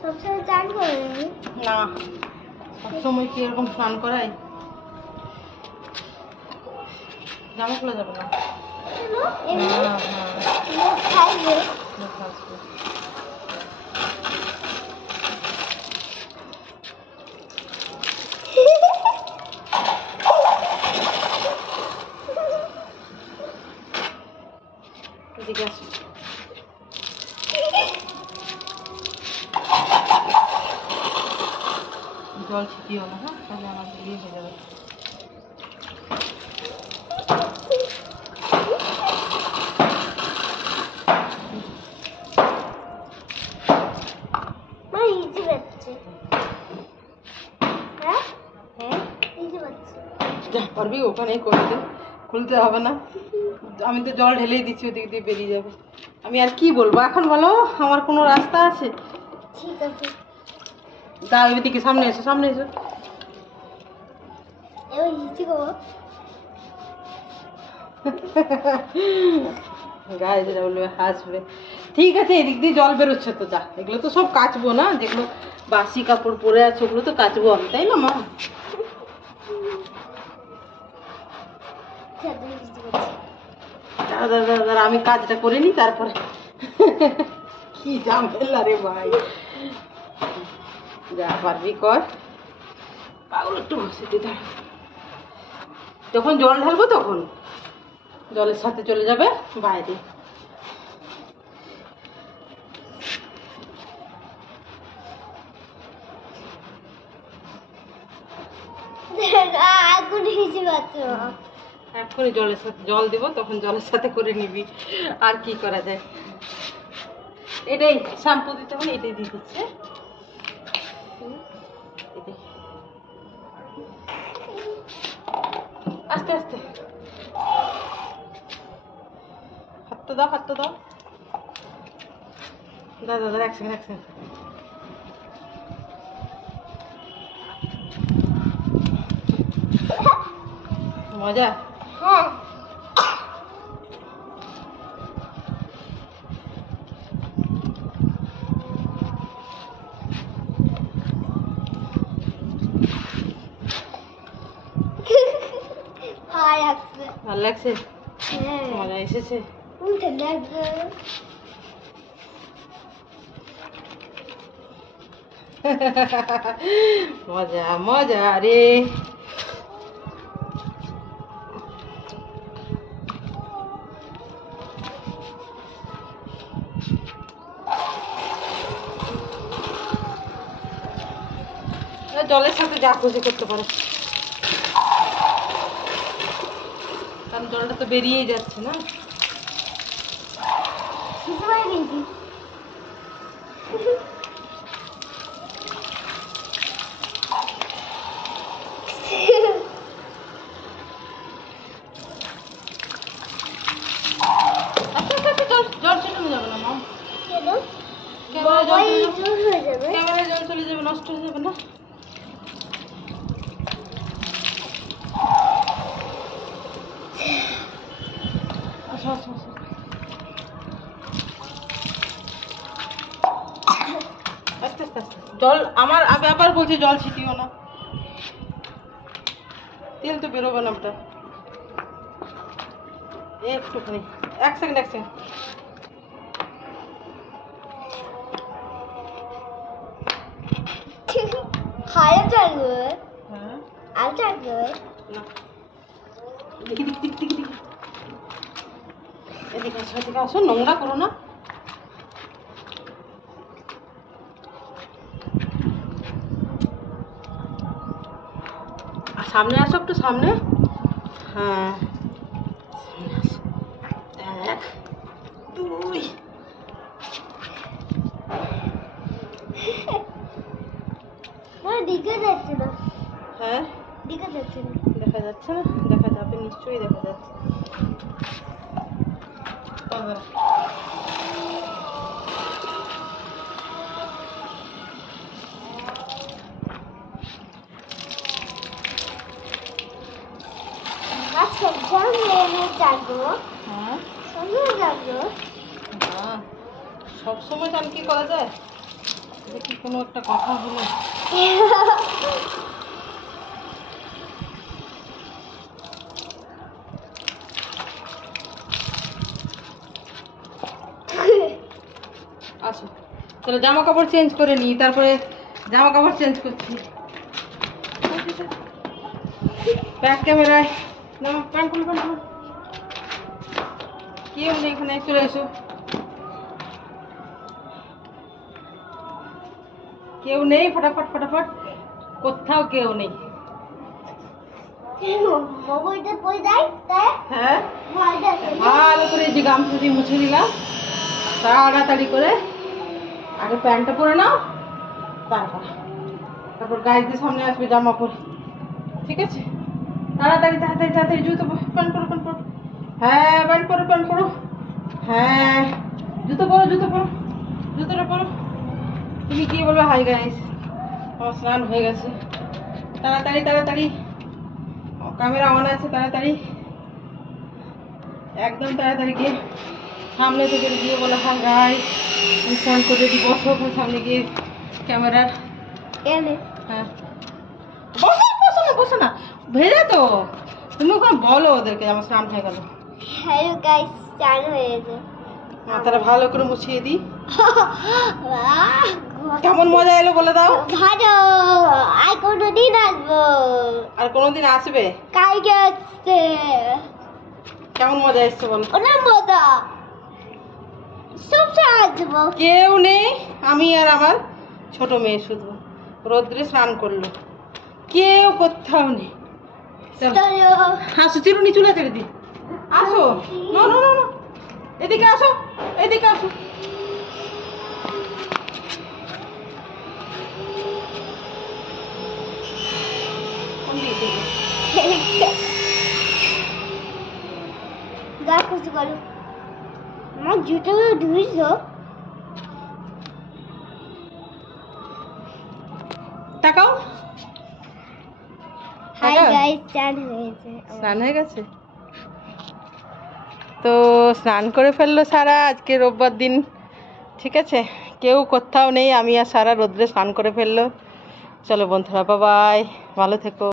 সবসময় চান করে না, সবসময় কি এরকম স্নান করাই? জামা খুলে যাবে না। এদিকে আসো। জল ছিটিও না, হ্যাঁ, তাহলে আমার ইয়ে হয়ে যাবে। যা পারবি ওখানেই করে দে, খুলতে হবে না। আমি তো জল ঢেলেই দিচ্ছি, ওদিক দিয়ে বেরিয়ে যাবে। আমি আর কি বলবো এখন, বলো আমার কোনো রাস্তা আছে? ঠিক আছে, দাও এদিকে, সামনে এসো, সামনে এসো। গায়ে যেটা বলবে হাসবে। ঠিক আছে, এদিক দিয়ে জল বেরোচ্ছে তো, যা, এগুলো তো সব কাচবো না, যেগুলো বাসি কাপড় পরে আছে ওগুলো তো কাচবো আমি, তাই না মা? দাদা আমি কাজটা করে নি, তারপরে কি ঝামেলা রে ভাই। যা পারবি কর, পাগল একটু বসে দিতে। যখন জল ঢালবো তখন জলের সাথে চলে যাবে বাইরে। এক্ষুনি জলের সাথে জল দিব, তখন জলের সাথে করে নিবি, আর কি করা যায়। এটাই শ্যাম্পু দিতে হবে, এটাই দিয়ে দিচ্ছে। আস্তে আস্তে হাতটা দাও, হাতটা দাও। দাদা এক সেকেন্ড, এক সেকেন্ড। মজা? হ্যাঁ। ভালো লাগছে? মজা এসেছে? মজা মজা রে। জলের সাথে যা খুশি করতে পারো, কারণ জলটা তো বেরিয়েই যাচ্ছে না। জল ছিটানো যাবে না মা, ক্যামেরায় জল চলে যাবে, নষ্ট হয়ে যাবে না। আচ্ছা আচ্ছা আচ্ছা, আস্তে আস্তে আস্তে। জল আমার আমি আবার বলছি, জল ছিটিও না, তেল তো বেরোবে না ওটা। একটুখানি, এক সেকেন্ড এক সেকেন্ড। এদিকে আসো, এদিকে আসো, নোংরা করো না। সামনে আসো, একটু সামনে। হ্যাঁ, এক দুই। হ্যাঁ, দেখা যাচ্ছে না? দেখা যাবে, নিশ্চয়ই দেখা যাচ্ছে। সবসময় চান কি করা যায়? দেখি কোনো একটা কথা হলো। আচ্ছা চলো জামা কাপড় চেঞ্জ করে নিই, তারপরে জামা কাপড় চেঞ্জ করছি। ব্যাক ক্যামেরায় নামো, প্যান্ট খুলো, প্যান্ট খুলো। কেউ নেই এখানে, চলে এসো। কেউ নেই, ফটাফট ফটাফট, কোথাও কেউ নেই। মোবাইলটা পড়ে যায় তাই হ্যাঁ মোবাইলটা ভালো করে যে গামছা দিয়ে মুছে নিলাম, তাড়াতাড়ি করে। আগে প্যান্টটা পরে নাও, তারপর গায়ে দিয়ে সামনে আসবে জামা পরে, ঠিক আছে? তাড়াতাড়ি তাড়াতাড়ি তাড়াতাড়ি জুতো প্যান্ট পরো, প্যান্ট পরো। হ্যাঁ প্যান্ট পরো, প্যান্ট পরো। হ্যাঁ জুতো পরো, জুতো পরো, জুতোটা পরো। তুমি কি বলবে? হাই গাইস, আমার স্নান হয়ে গেছে। তাড়াতাড়ি তাড়াতাড়ি, ক্যামেরা অন আছে, তাড়াতাড়ি একদম তাড়াতাড়ি গিয়ে সামনে থেকে গিয়ে বলে হাই গাইস আমি স্নান করে দিই। বসো ওখানে সামনে গিয়ে ক্যামেরার। এনে হ্যাঁ বসো বসো না, বসো না, ভেজে তো। তুমি ওখানে বলো ওদেরকে আমার স্নান হয়ে গেল। হ্যালো গাইস, চান হয়েছে। মাথাটা ভালো করে মুছিয়ে দিই। কেমন মজা এলো বলে দাও। ভালো, আর কোনোদিন আসবো। আর কোনোদিন আসবে? কালকে আসছে। কেমন মজা এসছে বলো। ওনার মজা সবসময় আসবো। কেউ নেই, আমি আর আমার ছোট মেয়ে শুধু। রোদ্রে স্নান করলো, কেউ কোথাও নেই। চলো চলো আসো, চিরুনি চুলা ছেড়ে দি। আসো, না না না, এদিকে আসো, এদিকে আসো। কোন দিকে থেকে? যা খুশি করো। আমার জুতো ধুইছো? তাকাও। হাই তাকাও। গাইস, চান হয়েছে। স্নান হয়ে গেছে তো, স্নান করে ফেললো সারা। আজকে রোববার দিন, ঠিক আছে? কেউ কোথাও নেই, আমি আর সারা রোদ্রে স্নান করে ফেললো। চলো বন্ধুরা, বাই, ভালো থেকো।